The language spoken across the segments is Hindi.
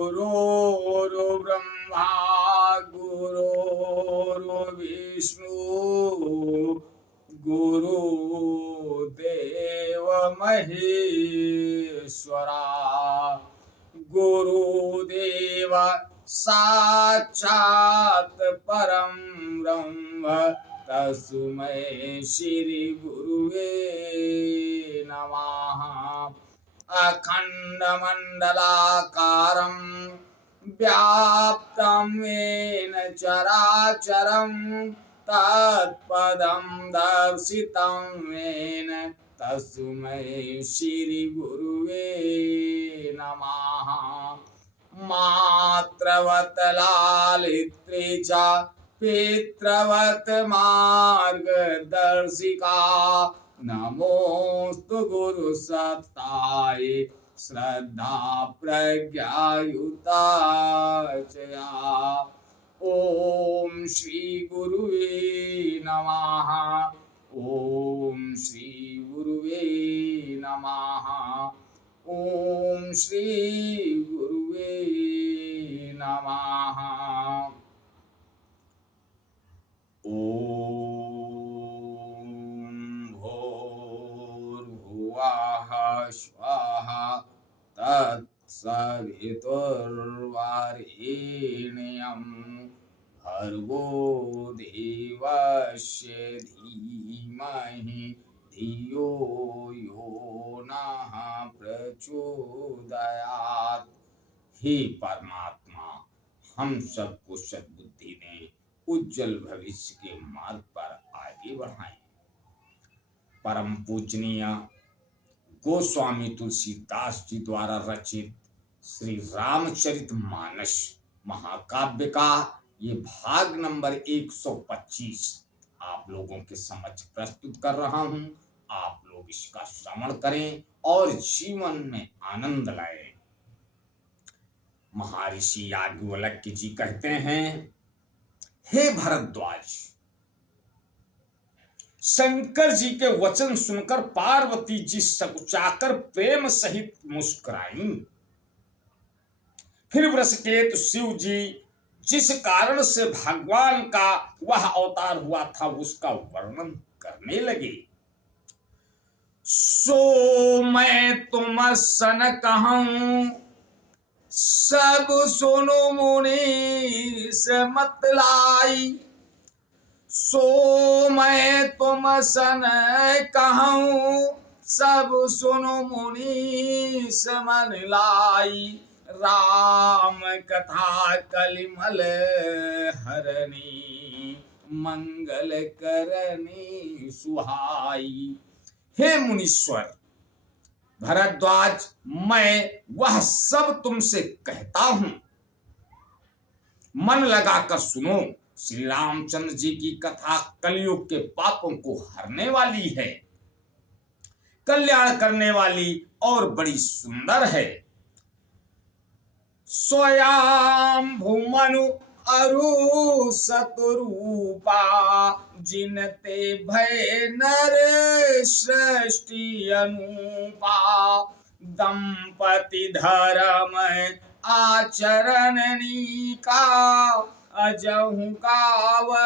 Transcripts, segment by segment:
गुरुर्ब्रह्मा गुरुर्विष्णु गुरुदेव महेश्वरा गुरुदेव साक्षात् परं ब्रह्म तस्मै श्री गुरुवे नमः। अखंडमंडलाकारं व्याप्तं येन चराचरं तत्पदं दर्शितं येन तस्मै श्री गुरुवे नमः। मात्रवत लालित्री च पितृवत मार्गदर्शिका नमोस्तु गुरुसत्ताय श्रद्धा प्रज्ञायुताचया। ओम श्री गुरुवे नमः। ओम श्री गुरुवे नमः। ओम श्री गुरुवे नमः। ओम भूर्भुवः स्वः तत्सवितुर्वरेण्यं भर्गो देवस्य धीमहि धियो यो नः प्रचोदयात्। हे परमात्मा, हम सबको सद्बुद्धि ने उज्जवल भविष्य के मार्ग पर आगे बढ़ाएं। परम पूजनीय गोस्वामी तुलसीदास जी द्वारा रचित श्री रामचरितमानस महाकाव्य का ये भाग नंबर 125 आप लोगों के समक्ष प्रस्तुत कर रहा हूं। आप लोग इसका श्रवण करें और जीवन में आनंद लाएं। महर्षि याज्ञवल्क्य जी कहते हैं, हे भरद्वाज, शंकर जी के वचन सुनकर पार्वती जी सकुचाकर प्रेम सहित मुस्कुराईं। फिर वृषकेतु शिव जी जिस कारण से भगवान का वह अवतार हुआ था उसका वर्णन करने लगे। सो मैं तुम सन कहूं सब सुनो मुनि से मत लाई। सो मैं तुम सन कहूं सब सुनो मुनि से मन लाई। राम कथा कलिमल हरणी मंगल करनी सुहाई। हे मुनीश्वर भरद्वाज, मैं वह सब तुमसे कहता हूं, मन लगाकर सुनो। श्री रामचंद्र जी की कथा कलयुग के पापों को हरने वाली है, कल्याण करने वाली और बड़ी सुंदर है। स्वयं भूमनु अरु सतरूपा जिनते भय नर सृष्टि अनुपा। दंपति धर्म आचरण का अजहु का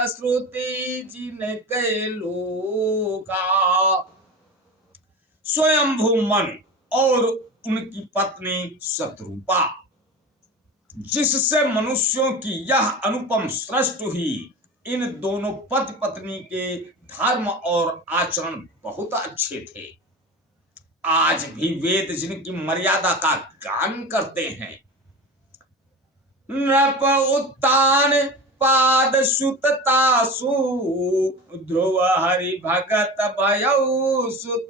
श्रुति जिनके लोका। स्वयंभू मन और उनकी पत्नी शत्रुपा जिससे मनुष्यों की यह अनुपम सृष्टि हुई। इन दोनों पति पत्नी के धर्म और आचरण बहुत अच्छे थे। आज भी वेद जिनकी मर्यादा का गान करते हैं। नृप उत्तान पाद सुततासु ध्रुव हरि भगत भयउ सुत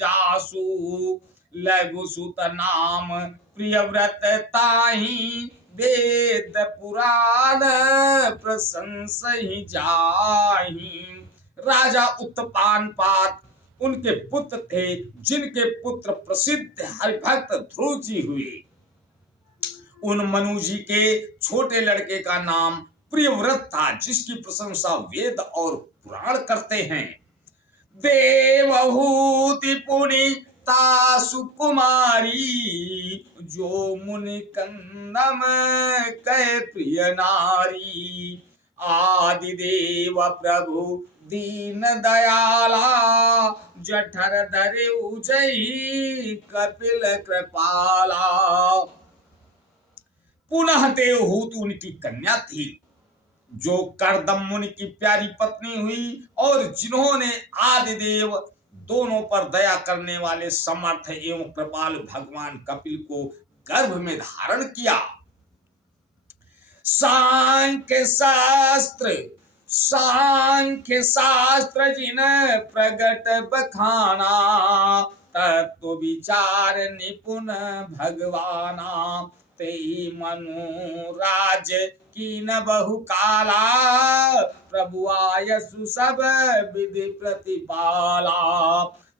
जासु। लघु सुत नाम प्रियव्रत ताहि वेद पुराण प्रशंसहि जाहि। राजा उत्तान पाद उनके पुत्र थे जिनके पुत्र प्रसिद्ध हरिभक्त ध्रुव जी हुए। उन मनु जी के छोटे लड़के का नाम प्रियव्रत था जिसकी प्रशंसा वेद और पुराण करते हैं। देवहूति पुनीता सुकुमारी, जो मुनि कंदम कै प्रिय नारी। आदिदेव प्रभु दीन दयाला, जठर धरे उजई कपिल कृपाला। पुनः देवहूति उनकी कन्या थी, जो करदम मुनि की प्यारी पत्नी हुई, और जिन्होंने आदिदेव दोनों पर दया करने वाले समर्थ एवं कृपाल भगवान कपिल को गर्भ में धारण किया। सांख्य शास्त्र जिन प्रगट बखाना, तत्व विचार निपुण भगवाना। ते मनुराज कीन बहु काला, प्रभु आयसु सब विधि प्रतिपाला।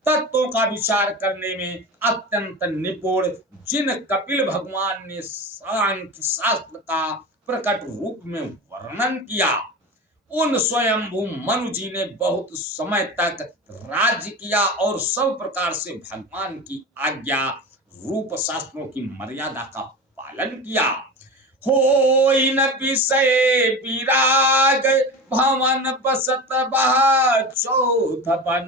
तत्वों का विचार करने में अत्यंत निपुण जिन कपिल भगवान ने सांख्य शास्त्र का प्रकट रूप में वर्णन किया, उन स्वयंभू मनु जी ने बहुत समय तक राज्य किया और सब प्रकार से भगवान की आज्ञा रूप शास्त्रों की मर्यादा का पालन किया। होई न विषय विराग, भवन बसत बहा चौथपन।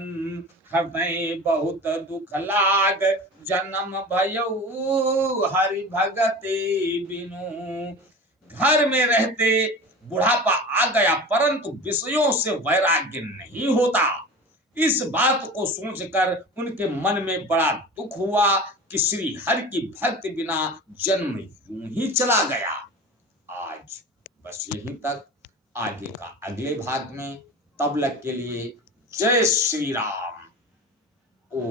हृदय बहुत दुख लाग, जन्म भयऊ हरि भगते बिनु। घर में रहते बुढ़ापा आ गया, परंतु विषयों से वैराग्य नहीं होता। इस बात को सोचकर उनके मन में बड़ा दुख हुआ कि श्री हरि की भक्ति बिना जन्म यूं ही चला गया। आज बस यहीं तक, आगे का अगले भाग में। तब तक के लिए जय श्री राम। ओ